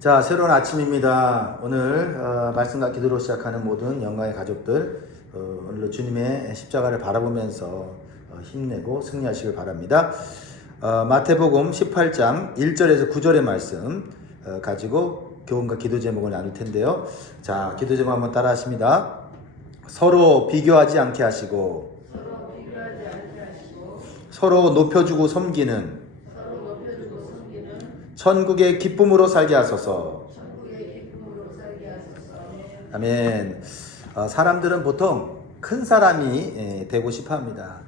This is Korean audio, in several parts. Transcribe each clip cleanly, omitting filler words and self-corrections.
자, 새로운 아침입니다. 오늘 말씀과 기도로 시작하는 모든 영광의 가족들, 오늘도 주님의 십자가를 바라보면서 힘내고 승리하시길 바랍니다. 마태복음 18장 1절에서 9절의 말씀 가지고 교훈과 기도 제목을 나눌 텐데요. 자, 기도 제목 한번 따라 하십니다. 서로 비교하지 않게 하시고 서로 높여주고 섬기는 천국의 기쁨으로 살게 하소서. 아멘. 사람들은 보통 큰 사람이 되고 싶어 합니다.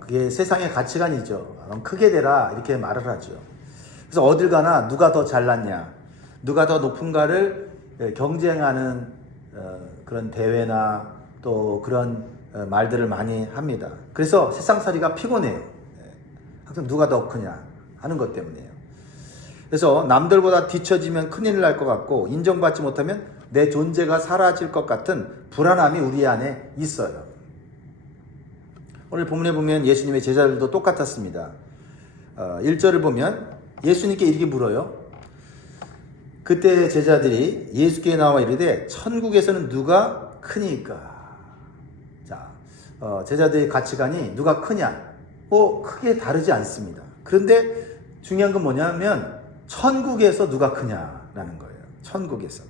그게 세상의 가치관이죠. 크게 되라 이렇게 말을 하죠. 그래서 어딜 가나 누가 더 잘났냐, 누가 더 높은가를 경쟁하는 그런 대회나 또 그런 말들을 많이 합니다. 그래서 세상살이가 피곤해요. 항상 누가 더 크냐 하는 것 때문이에요. 그래서 남들보다 뒤처지면 큰일 날 것 같고 인정받지 못하면 내 존재가 사라질 것 같은 불안함이 우리 안에 있어요. 오늘 본문에 보면 예수님의 제자들도 똑같았습니다. 1절을 보면 예수님께 이렇게 물어요. 그때 제자들이 예수께 나와 이르되 천국에서는 누가 크니까? 자, 제자들의 가치관이 누가 크냐? 크게 다르지 않습니다. 그런데 중요한 건 뭐냐면 천국에서 누가 크냐라는 거예요. 천국에서.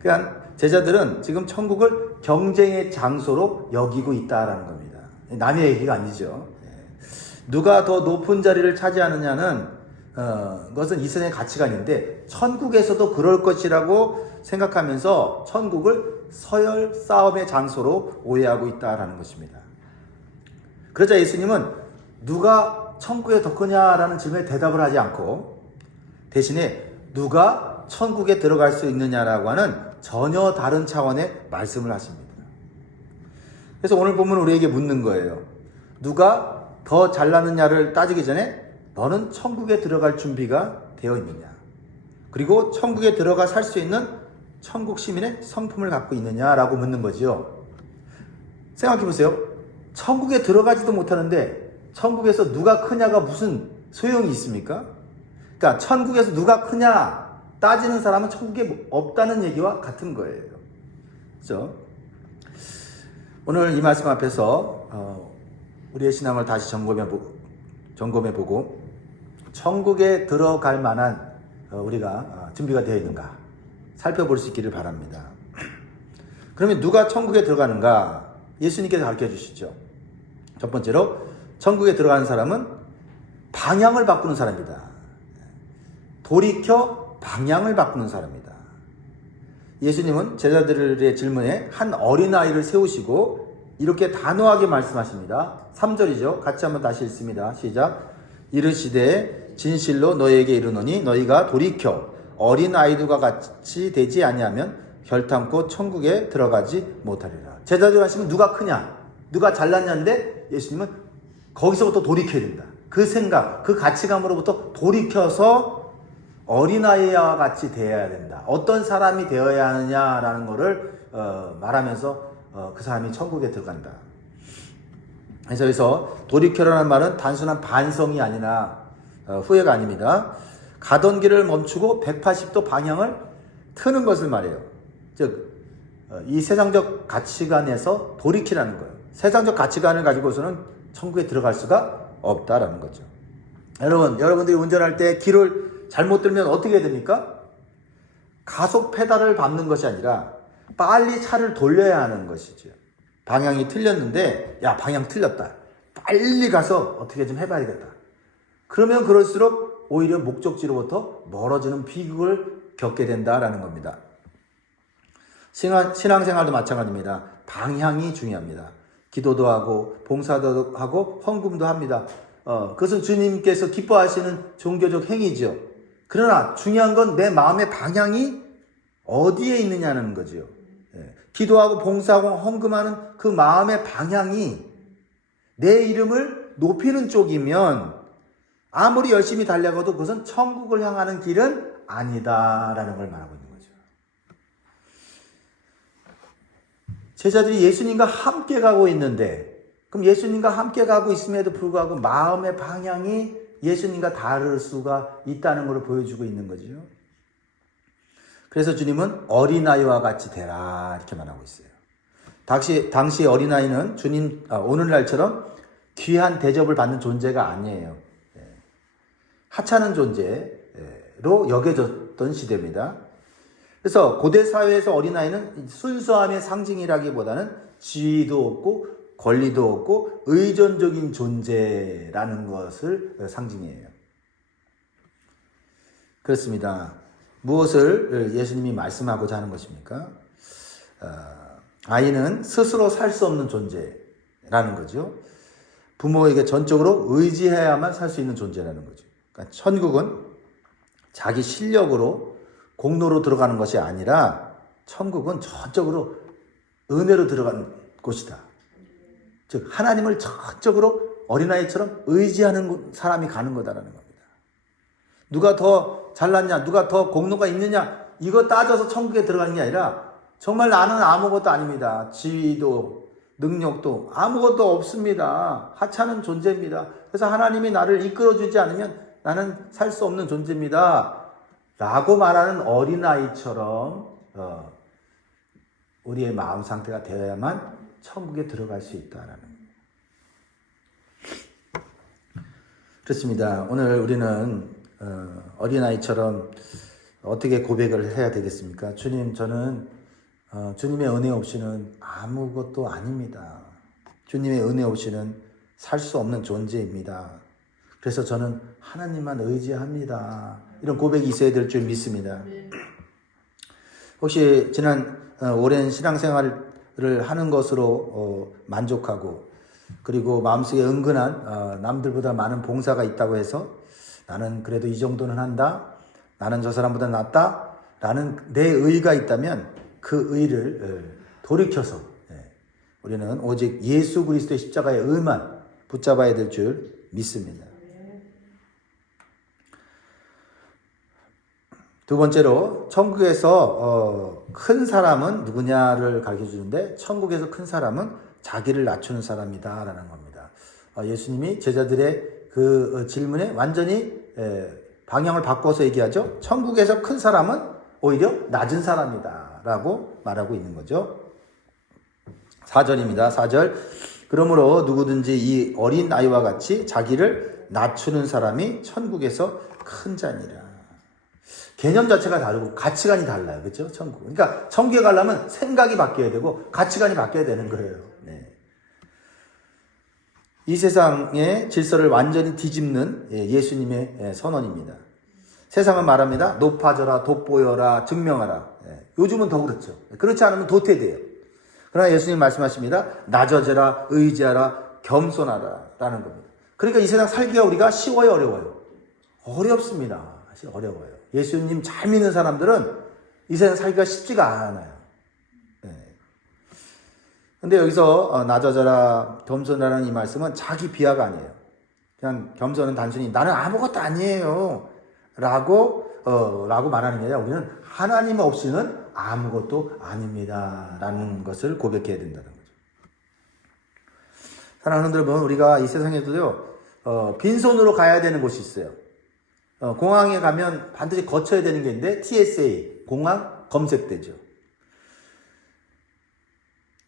그러니까 제자들은 지금 천국을 경쟁의 장소로 여기고 있다라는 겁니다. 남의 얘기가 아니죠. 누가 더 높은 자리를 차지하느냐는 그것은 이 세상의 가치관인데 천국에서도 그럴 것이라고 생각하면서 천국을 서열 싸움의 장소로 오해하고 있다라는 것입니다. 그러자 예수님은 누가 천국에 더 크냐라는 질문에 대답을 하지 않고 대신에 누가 천국에 들어갈 수 있느냐라고 하는 전혀 다른 차원의 말씀을 하십니다. 그래서 오늘 보면 우리에게 묻는 거예요. 누가 더 잘나느냐를 따지기 전에 너는 천국에 들어갈 준비가 되어 있느냐? 그리고 천국에 들어가 살 수 있는 천국 시민의 성품을 갖고 있느냐라고 묻는 거죠. 생각해 보세요. 천국에 들어가지도 못하는데 천국에서 누가 크냐가 무슨 소용이 있습니까? 그러니까 천국에서 누가 크냐 따지는 사람은 천국에 없다는 얘기와 같은 거예요. 그렇죠? 오늘 이 말씀 앞에서 우리의 신앙을 다시 점검해보고 천국에 들어갈 만한 우리가 준비가 되어 있는가 살펴볼 수 있기를 바랍니다. 그러면 누가 천국에 들어가는가? 예수님께서 가르쳐 주시죠. 첫 번째로 천국에 들어가는 사람은 방향을 바꾸는 사람이다. 돌이켜 방향을 바꾸는 사람이다. 예수님은 제자들의 질문에 한 어린아이를 세우시고 이렇게 단호하게 말씀하십니다. 3절이죠. 같이 한번 다시 읽습니다. 시작. 이르시되 진실로 너희에게 이르노니 너희가 돌이켜 어린아이들과 같이 되지 아니하면 결탄코 천국에 들어가지 못하리라. 제자들 하시면 누가 크냐, 누가 잘났냐인데 예수님은 거기서부터 돌이켜야 된다. 그 생각, 그 가치관으로부터 돌이켜서 어린아이와 같이 되어야 된다. 어떤 사람이 되어야 하느냐라는 것을 말하면서 그 사람이 천국에 들어간다. 그래서 여기서 돌이켜라는 말은 단순한 반성이 아니라 후회가 아닙니다. 가던 길을 멈추고 180도 방향을 트는 것을 말해요. 즉, 이 세상적 가치관에서 돌이키라는 거예요. 세상적 가치관을 가지고서는 천국에 들어갈 수가 없다라는 거죠. 여러분들이 운전할 때 길을 잘못 들면 어떻게 해야 됩니까? 가속 페달을 밟는 것이 아니라 빨리 차를 돌려야 하는 것이죠. 방향이 틀렸는데 야, 방향 틀렸다. 빨리 가서 어떻게 좀 해봐야겠다. 그러면 그럴수록 오히려 목적지로부터 멀어지는 비극을 겪게 된다라는 겁니다. 신앙생활도 마찬가지입니다. 방향이 중요합니다. 기도도 하고 봉사도 하고 헌금도 합니다. 그것은 주님께서 기뻐하시는 종교적 행위죠. 그러나 중요한 건 내 마음의 방향이 어디에 있느냐는 거죠. 기도하고 봉사하고 헌금하는 그 마음의 방향이 내 이름을 높이는 쪽이면 아무리 열심히 달려가도 그것은 천국을 향하는 길은 아니다라는 걸 말하고 있는 거죠. 제자들이 예수님과 함께 가고 있는데 그럼 예수님과 함께 가고 있음에도 불구하고 마음의 방향이 예수님과 다를 수가 있다는 걸 보여주고 있는 거죠. 그래서 주님은 어린아이와 같이 되라 이렇게 말하고 있어요. 당시 어린아이는 오늘날처럼 귀한 대접을 받는 존재가 아니에요. 하찮은 존재로 여겨졌던 시대입니다. 그래서 고대 사회에서 어린아이는 순수함의 상징이라기보다는 지위도 없고 권리도 없고 의존적인 존재라는 것을 상징해요. 그렇습니다. 무엇을 예수님이 말씀하고자 하는 것입니까? 아이는 스스로 살 수 없는 존재라는 거죠. 부모에게 전적으로 의지해야만 살 수 있는 존재라는 거죠. 그러니까 천국은 자기 실력으로 공로로 들어가는 것이 아니라 천국은 전적으로 은혜로 들어가는 곳이다. 즉 하나님을 전적으로 어린아이처럼 의지하는 사람이 가는 거다라는 겁니다. 누가 더 잘났냐, 누가 더 공로가 있느냐 이거 따져서 천국에 들어가는 게 아니라 정말 나는 아무것도 아닙니다. 지위도 능력도 아무것도 없습니다. 하찮은 존재입니다. 그래서 하나님이 나를 이끌어주지 않으면 나는 살 수 없는 존재입니다. 라고 말하는 어린아이처럼 우리의 마음 상태가 되어야만 천국에 들어갈 수 있다라는 겁니다. 그렇습니다. 오늘 우리는 어린아이처럼 어떻게 고백을 해야 되겠습니까? 주님, 저는 주님의 은혜 없이는 아무것도 아닙니다. 주님의 은혜 없이는 살 수 없는 존재입니다. 그래서 저는 하나님만 의지합니다. 이런 고백이 있어야 될 줄 믿습니다. 혹시 지난 오랜 신앙생활을 하는 것으로 만족하고 그리고 마음속에 은근한 남들보다 많은 봉사가 있다고 해서 나는 그래도 이 정도는 한다. 나는 저 사람보다 낫다. 라는 내 의가 있다면 그 의를 돌이켜서 우리는 오직 예수 그리스도의 십자가의 의만 붙잡아야 될 줄 믿습니다. 두 번째로 천국에서 큰 사람은 누구냐를 가르쳐주는데 천국에서 큰 사람은 자기를 낮추는 사람이다 라는 겁니다. 예수님이 제자들의 그 질문에 완전히 방향을 바꿔서 얘기하죠. 천국에서 큰 사람은 오히려 낮은 사람이다 라고 말하고 있는 거죠. 4절입니다. 4절. 그러므로 누구든지 이 어린 아이와 같이 자기를 낮추는 사람이 천국에서 큰 자니라. 개념 자체가 다르고 가치관이 달라요. 그렇죠? 천국. 그러니까 천국에 가려면 생각이 바뀌어야 되고 가치관이 바뀌어야 되는 거예요. 네. 이 세상의 질서를 완전히 뒤집는 예수님의 선언입니다. 세상은 말합니다. 높아져라, 돋보여라, 증명하라. 요즘은 더 그렇죠. 그렇지 않으면 도태돼요. 그러나 예수님 말씀하십니다. 낮아져라, 의지하라, 겸손하라 라는 겁니다. 그러니까 이 세상 살기가 우리가 쉬워요, 어려워요? 어렵습니다. 사실 어려워요. 예수님 잘 믿는 사람들은 이 세상 살기가 쉽지가 않아요. 근데 여기서 낮아져라, 겸손하라는 이 말씀은 자기 비하가 아니에요. 그냥 겸손은 단순히 나는 아무것도 아니에요 라고 말하는 게 아니라 우리는 하나님 없이는 아무것도 아닙니다 라는 것을 고백해야 된다는 거죠. 사랑하는 여러분, 우리가 이 세상에도요 빈손으로 가야 되는 곳이 있어요. 공항에 가면 반드시 거쳐야 되는 게 있는데 TSA, 공항 검색대죠.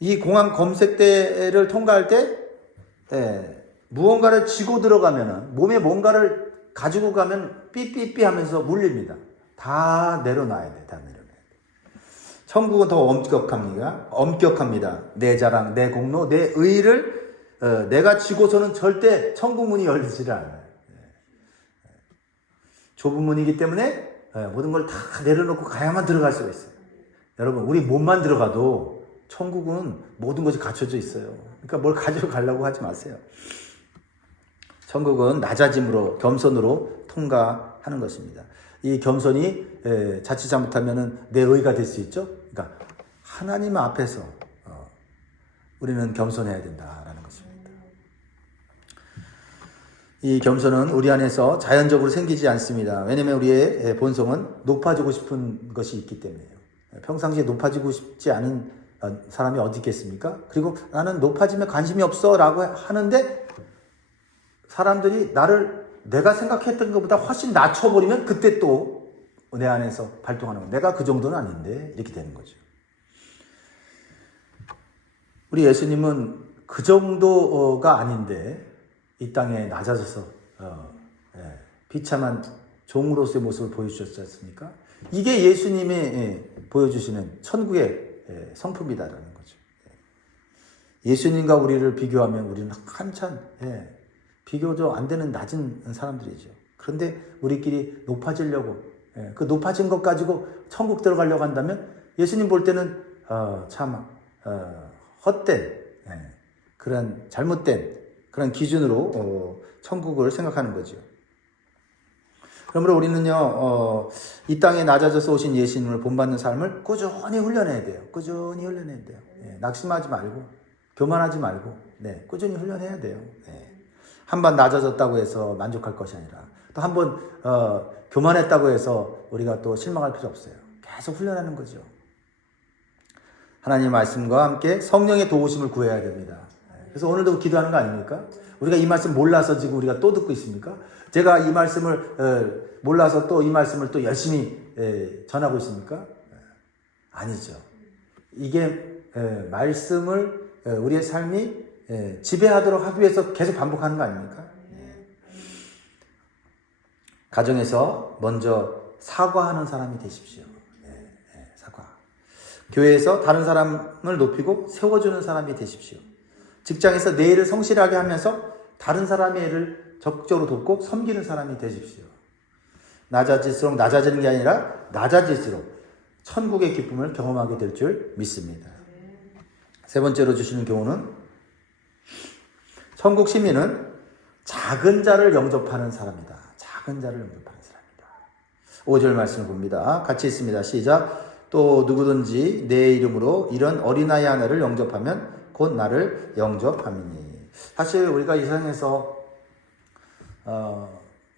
이 공항 검색대를 통과할 때 무언가를 쥐고 들어가면은 몸에 뭔가를 가지고 가면 삐삐삐 하면서 물립니다. 다 내려놔야 돼. 다 내려놔야 돼. 천국은 더 엄격합니다. 내 자랑, 내 공로, 내 의를 내가 쥐고서는 절대 천국 문이 열리질 않아요. 좁은 문이기 때문에 모든 걸 다 내려놓고 가야만 들어갈 수가 있어요. 여러분, 우리 몸만 들어가도 천국은 모든 것이 갖춰져 있어요. 그러니까 뭘 가지고 가려고 하지 마세요. 천국은 낮아짐으로, 겸손으로 통과하는 것입니다. 이 겸손이 자칫 잘못하면 내 의가 될 수 있죠. 그러니까 하나님 앞에서 우리는 겸손해야 된다라는 것입니다. 이 겸손은 우리 안에서 자연적으로 생기지 않습니다. 왜냐하면 우리의 본성은 높아지고 싶은 것이 있기 때문에요. 평상시에 높아지고 싶지 않은 사람이 어디 있겠습니까? 그리고 나는 높아짐에 관심이 없어 라고 하는데 사람들이 나를 내가 생각했던 것보다 훨씬 낮춰버리면 그때 또 내 안에서 발동하는 거. 내가 그 정도는 아닌데 이렇게 되는 거죠. 우리 예수님은 그 정도가 아닌데 이 땅에 낮아져서 비참한 종으로서의 모습을 보여주셨지 않습니까? 이게 예수님이 보여주시는 천국의 성품이다라는 거죠. 예수님과 우리를 비교하면 우리는 한참 비교도 안 되는 낮은 사람들이죠. 그런데 우리끼리 높아지려고 그 높아진 것 가지고 천국 들어가려고 한다면 예수님 볼 때는 참 헛된 그런 잘못된 그런 기준으로 천국을 생각하는 거죠. 그러므로 우리는요 이 땅에 낮아져서 오신 예수님을 본받는 삶을 꾸준히 훈련해야 돼요. 꾸준히 훈련해야 돼요. 낙심하지 말고 교만하지 말고 꾸준히 훈련해야 돼요. 한 번 낮아졌다고 해서 만족할 것이 아니라 또 한 번 교만했다고 해서 우리가 또 실망할 필요 없어요. 계속 훈련하는 거죠. 하나님의 말씀과 함께 성령의 도우심을 구해야 됩니다. 그래서 오늘도 기도하는 거 아닙니까? 우리가 이 말씀 몰라서 지금 우리가 또 듣고 있습니까? 제가 이 말씀을 몰라서 또 이 말씀을 또 열심히 전하고 있습니까? 아니죠. 이게 말씀을 우리의 삶이 지배하도록 하기 위해서 계속 반복하는 거 아닙니까? 가정에서 먼저 사과하는 사람이 되십시오. 사과. 교회에서 다른 사람을 높이고 세워주는 사람이 되십시오. 직장에서 내 일을 성실하게 하면서 다른 사람의 일을 적극적으로 돕고 섬기는 사람이 되십시오. 낮아질수록 낮아지는 게 아니라 낮아질수록 천국의 기쁨을 경험하게 될 줄 믿습니다. 세 번째로 주시는 교훈은 천국 시민은 작은 자를 영접하는 사람이다. 작은 자를 영접하는 사람이다. 5절 말씀을 봅니다. 같이 있습니다. 시작. 또 누구든지 내 이름으로 이런 어린아이 하나를 영접하면 곧 나를 영접함이니. 사실 우리가 이 세상에서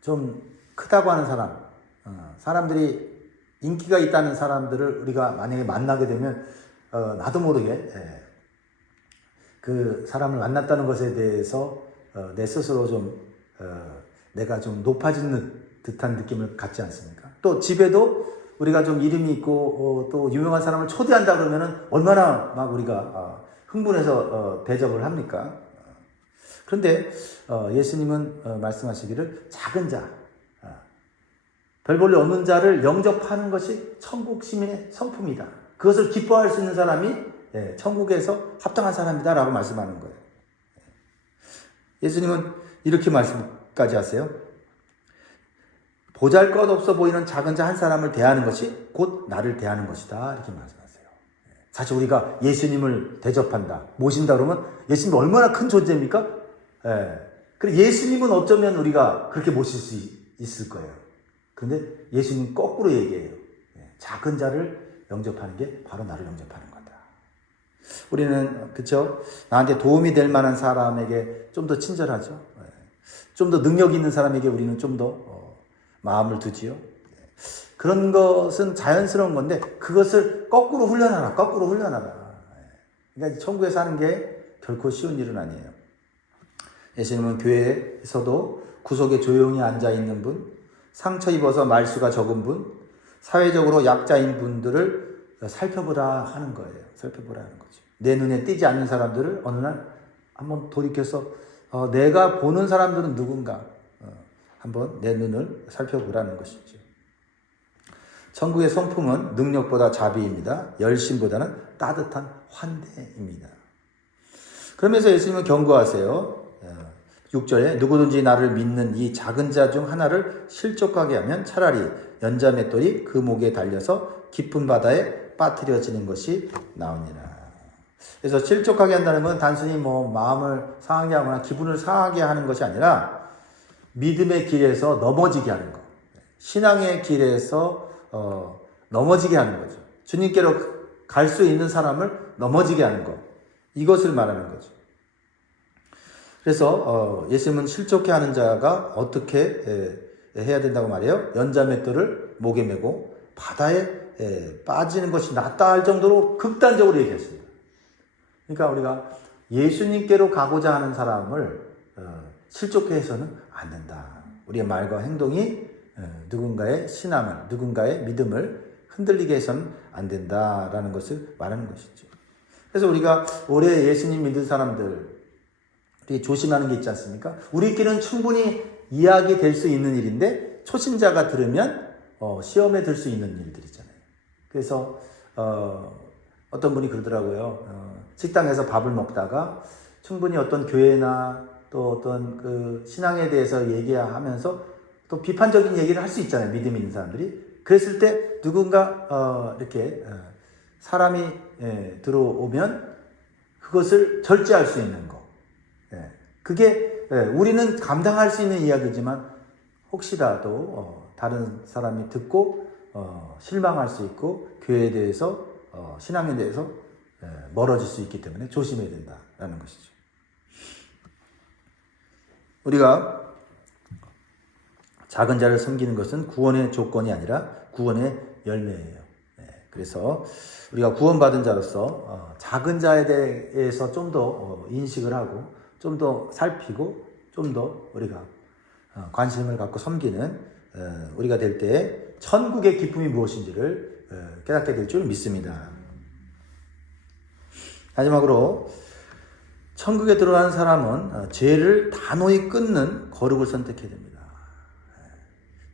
좀 크다고 하는 사람, 사람들이 인기가 있다는 사람들을 우리가 만약에 만나게 되면 나도 모르게 그 사람을 만났다는 것에 대해서 내 스스로 좀 내가 좀 높아진 듯한 느낌을 갖지 않습니까? 또 집에도 우리가 좀 이름이 있고 또 유명한 사람을 초대한다 그러면은 얼마나 막 우리가 흥분해서 대접을 합니까? 그런데 예수님은 말씀하시기를 작은 자, 별 볼일 없는 자를 영접하는 것이 천국 시민의 성품이다. 그것을 기뻐할 수 있는 사람이 천국에서 합당한 사람이다 라고 말씀하는 거예요. 예수님은 이렇게 말씀까지 하세요. 보잘것없어 보이는 작은 자 한 사람을 대하는 것이 곧 나를 대하는 것이다. 이렇게 말씀하세요. 사실 우리가 예수님을 대접한다, 모신다 그러면 예수님이 얼마나 큰 존재입니까? 그리고 예수님은 어쩌면 우리가 그렇게 모실 수 있을 거예요. 그런데 예수님 거꾸로 얘기해요. 작은 자를 영접하는 게 바로 나를 영접하는 거다. 우리는 그렇죠? 나한테 도움이 될 만한 사람에게 좀 더 친절하죠. 좀 더 능력 있는 사람에게 우리는 좀 더 마음을 두지요. 그런 것은 자연스러운 건데 그것을 거꾸로 훈련하라. 거꾸로 훈련하라. 그러니까 천국에 사는 게 결코 쉬운 일은 아니에요. 예수님은 교회에서도 구석에 조용히 앉아있는 분, 상처 입어서 말수가 적은 분, 사회적으로 약자인 분들을 살펴보라 하는 거예요. 살펴보라 하는 거죠. 내 눈에 띄지 않는 사람들을 어느 날 한번 돌이켜서 내가 보는 사람들은 누군가 한번 내 눈을 살펴보라는 것이죠. 천국의 성품은 능력보다 자비입니다. 열심보다는 따뜻한 환대입니다. 그러면서 예수님은 경고하세요. 6절에 누구든지 나를 믿는 이 작은 자 중 하나를 실족하게 하면 차라리 연자맷돌이 그 목에 달려서 깊은 바다에 빠뜨려지는 것이 나오니라. 그래서 실족하게 한다는 건 단순히 마음을 상하게 하거나 기분을 상하게 하는 것이 아니라 믿음의 길에서 넘어지게 하는 것. 신앙의 길에서 넘어지게 하는 거죠. 주님께로 갈 수 있는 사람을 넘어지게 하는 것. 이것을 말하는 거죠. 그래서 예수님은 실족해 하는 자가 어떻게 해야 된다고 말해요? 연자맷돌을 목에 메고 바다에 빠지는 것이 낫다 할 정도로 극단적으로 얘기했습니다. 그러니까 우리가 예수님께로 가고자 하는 사람을 실족해 해서는 안 된다. 우리의 말과 행동이 누군가의 신앙을, 누군가의 믿음을 흔들리게 해서는 안 된다라는 것을 말하는 것이죠. 그래서 우리가 올해 예수님 믿는 사람들이 조심하는 게 있지 않습니까? 우리끼리는 충분히 이야기될 수 있는 일인데 초신자가 들으면 시험에 들 수 있는 일들이잖아요. 그래서 어떤 분이 그러더라고요. 식당에서 밥을 먹다가 충분히 어떤 교회나 또 어떤 그 신앙에 대해서 얘기하면서 또 비판적인 얘기를 할 수 있잖아요. 믿음 있는 사람들이. 그랬을 때 누군가 이렇게 사람이 들어오면 그것을 절제할 수 있는 거. 그게 우리는 감당할 수 있는 이야기지만 혹시라도 다른 사람이 듣고 실망할 수 있고 교회에 대해서 신앙에 대해서 멀어질 수 있기 때문에 조심해야 된다라는 것이죠. 우리가 작은 자를 섬기는 것은 구원의 조건이 아니라 구원의 열매예요. 그래서 우리가 구원받은 자로서 작은 자에 대해서 좀 더 인식을 하고 좀 더 살피고 좀 더 우리가 관심을 갖고 섬기는 우리가 될 때 천국의 기쁨이 무엇인지를 깨닫게 될 줄 믿습니다. 마지막으로 천국에 들어가는 사람은 죄를 단호히 끊는 거룩을 선택해야 됩니다.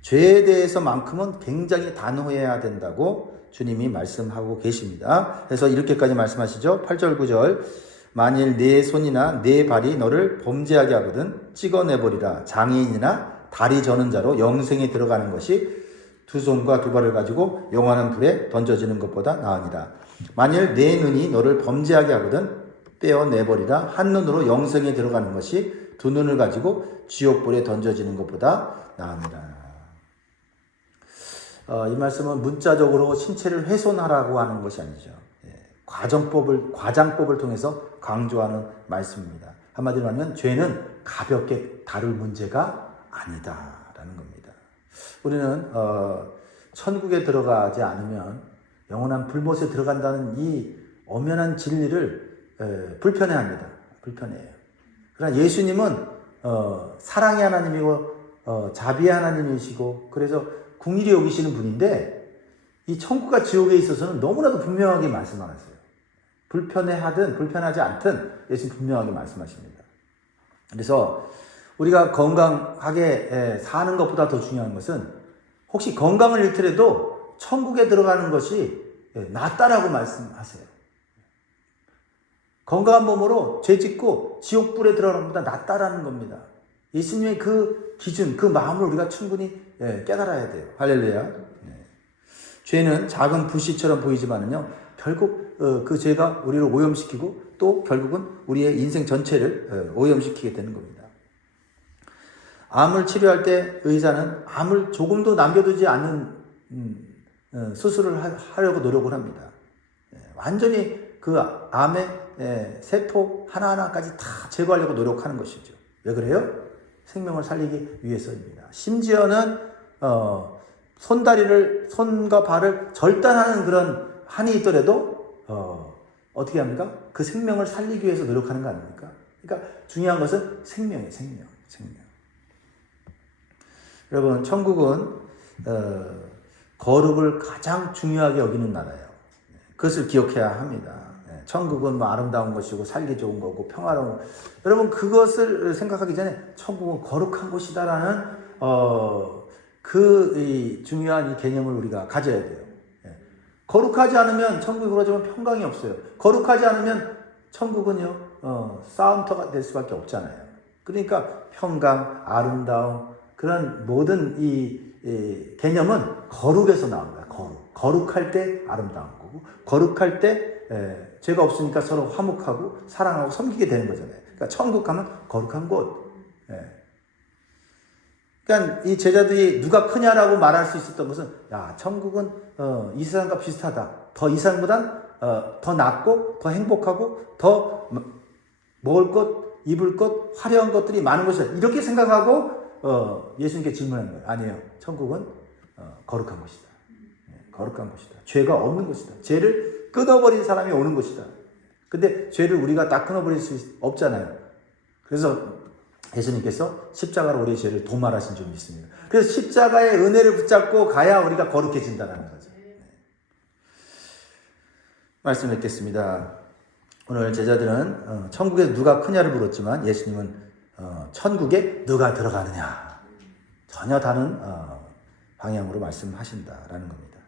죄에 대해서만큼은 굉장히 단호해야 된다고 주님이 말씀하고 계십니다. 그래서 이렇게까지 말씀하시죠. 8절 9절 만일 네 손이나 네 발이 너를 범죄하게 하거든 찍어내버리라. 장애인이나 다리 저는 자로 영생에 들어가는 것이 두 손과 두 발을 가지고 영원한 불에 던져지는 것보다 나으니라. 만일 네 눈이 너를 범죄하게 하거든 떼어내버리라. 한 눈으로 영생에 들어가는 것이 두 눈을 가지고 지옥불에 던져지는 것보다 나으니라. 이 말씀은 문자적으로 신체를 훼손하라고 하는 것이 아니죠. 과장법을 통해서 강조하는 말씀입니다. 한마디로 하면 죄는 가볍게 다룰 문제가 아니다라는 겁니다. 우리는 천국에 들어가지 않으면 영원한 불못에 들어간다는 이 엄연한 진리를 불편해합니다. 불편해요. 그러나 예수님은 사랑의 하나님이고 자비의 하나님이시고 그래서 긍휼히 여기시는 분인데 이 천국과 지옥에 있어서는 너무나도 분명하게 말씀하세요. 불편해하든 불편하지 않든 예수님 분명하게 말씀하십니다. 그래서 우리가 건강하게 사는 것보다 더 중요한 것은 혹시 건강을 잃더라도 천국에 들어가는 것이 낫다라고 말씀하세요. 건강한 몸으로 죄 짓고 지옥불에 들어가는 것보다 낫다라는 겁니다. 예수님의 그 기준, 그 마음을 우리가 충분히 깨달아야 돼요. 할렐루야. 죄는 작은 불씨처럼 보이지만은요, 결국 그 죄가 우리를 오염시키고 또 결국은 우리의 인생 전체를 오염시키게 되는 겁니다. 암을 치료할 때 의사는 암을 조금도 남겨두지 않는 수술을 하려고 노력을 합니다. 완전히 그 암의 세포 하나하나까지 다 제거하려고 노력하는 것이죠. 왜 그래요? 생명을 살리기 위해서입니다. 심지어는 손과 발을 절단하는 그런 한이 있더라도 어떻게 합니까? 그 생명을 살리기 위해서 노력하는 거 아닙니까? 그러니까 중요한 것은 생명이에요. 생명. 여러분, 천국은 거룩을 가장 중요하게 여기는 나라예요. 그것을 기억해야 합니다. 천국은 뭐 아름다운 것이고 살기 좋은 거고 평화로운 거. 여러분, 그것을 생각하기 전에 천국은 거룩한 곳이다라는 그 중요한 이 개념을 우리가 가져야 돼요. 거룩하지 않으면 천국에 들어가면 평강이 없어요. 거룩하지 않으면 천국은요 싸움터가 될 수밖에 없잖아요. 그러니까 평강, 아름다움 그런 모든 이 개념은 거룩에서 나옵니다. 거룩할 때 아름다운 거고 거룩할 때 죄가 없으니까 서로 화목하고 사랑하고 섬기게 되는 거잖아요. 그러니까 천국 가면 거룩한 곳. 그러니까 이 제자들이 누가 크냐라고 말할 수 있었던 것은 야, 천국은 이 세상과 비슷하다. 더 이 세상보단 더 낫고 더 행복하고 더 먹을 것, 입을 것, 화려한 것들이 많은 것이다. 이렇게 생각하고 예수님께 질문한 거예요. 아니에요. 천국은 거룩한 곳이다. 거룩한 곳이다. 죄가 없는 곳이다. 죄를 끊어버린 사람이 오는 곳이다. 근데 죄를 우리가 다 끊어버릴 수 없잖아요. 그래서 예수님께서 십자가로 우리의 죄를 도말하신 줄 믿습니다. 그래서 십자가의 은혜를 붙잡고 가야 우리가 거룩해진다는 거죠. 말씀 뵙겠습니다. 오늘 제자들은 천국에서 누가 크냐를 물었지만 예수님은 천국에 누가 들어가느냐 전혀 다른 방향으로 말씀하신다라는 겁니다.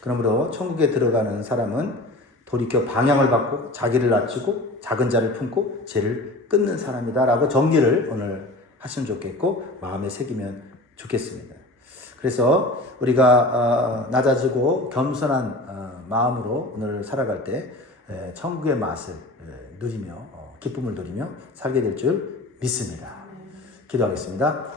그러므로 천국에 들어가는 사람은 돌이켜 방향을 바꾸고 자기를 낮추고 작은 자를 품고 죄를 끊는 사람이다라고 정리를 오늘 하시면 좋겠고 마음에 새기면 좋겠습니다. 그래서 우리가 낮아지고 겸손한 마음으로 오늘 살아갈 때 천국의 맛을 누리며 기쁨을 누리며 살게 될 줄 믿습니다. 기도하겠습니다.